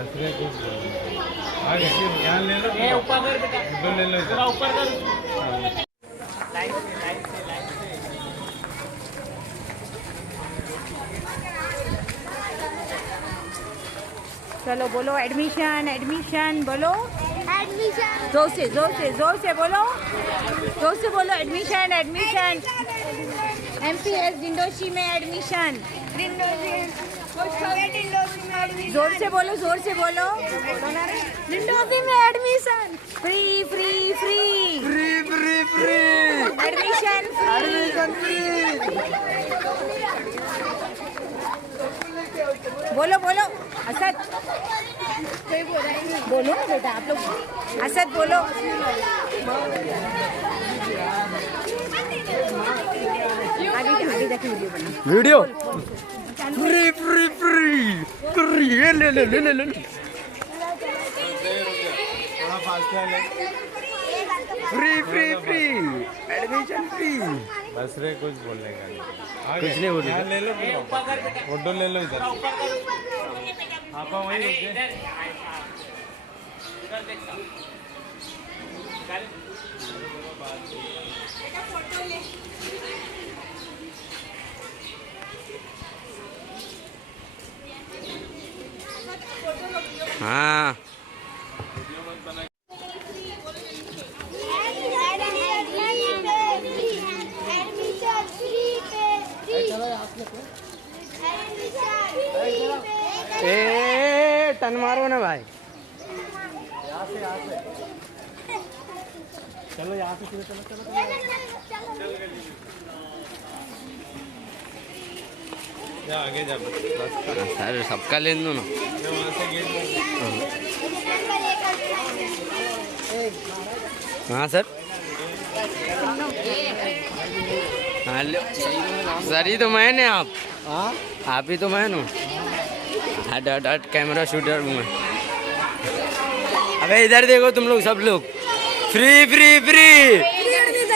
आगे यहाँ ले लो, ऊपर कर बेटा, इधर ले लो, थोड़ा ऊपर कर। लाइन से चलो बोलो एडमिशन एडमिशन बोलो एडमिशन जोर से बोलो एडमिशन एडमिशन MPS डिंडोशी में एडमिशन जोर से बोलो डिंडोशी में admission free free free free free free admission free. बोलो असद बोलो ना बेटा आप लोग असद बोलो आगे जाके video free free free free ये ले थोड़ा फास्ट ले, free free free admission free. बस रे कुछ बोलने का नहीं, कुछ नहीं बोलने यहाँ ले लो, फोटो ले लो इधर, आप वहीं रुके। हाँ ए टन मारो ना भाई, चलो यहाँ से चलो। जा आगे जा बस। सर सबका ले दो ना। वहाँ से गेट हाँ सर, हाँ लो सर, ही तो मैंने आप ही तो मैं हूँ। हट कैमरा शूटर हूँ मैं। अबे इधर देखो तुम लोग, सब लोग फ्री फ्री फ्री,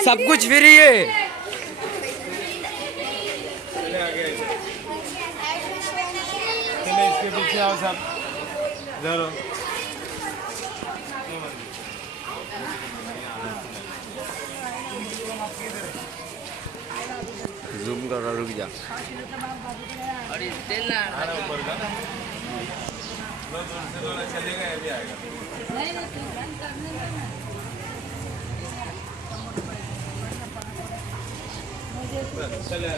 सब कुछ फ्री है। चलो इसके पीछे आओ सब, इधर हो। जूम करो, रुक जा। ऊपर का दूर से चलेगा, ये भी आएगा। चले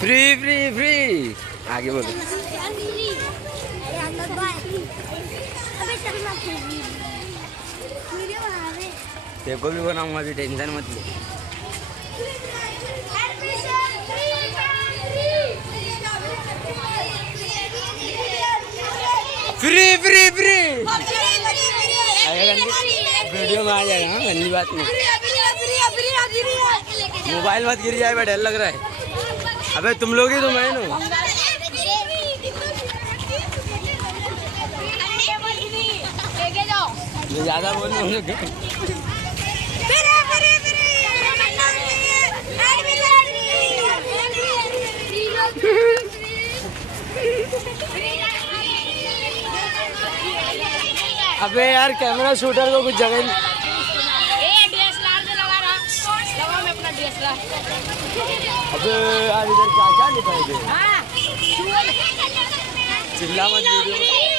फ्री फ्री फ्री आगे बोलो। देखो भी बनाऊंगा, अभी टेंशन मत ले। फ्री फ्री फ्री वीडियो में आ जाएगा। हाँ गंदी बात नहीं, मोबाइल मत गिर जाए, डर लग रहा है। अबे तुम लोग ही तो मैं हूँ। ज्यादा बोलने हम लोग अबे यार कैमरा शूटर को कुछ जगह अबे यार इधर क्या क्या दिखाएंगे, चिल्ला मत वीडियो।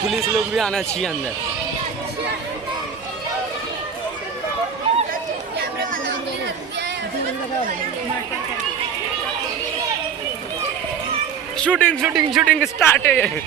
पुलिस लोग भी आना चाहिए अंदर। शूटिंग स्टार्ट है।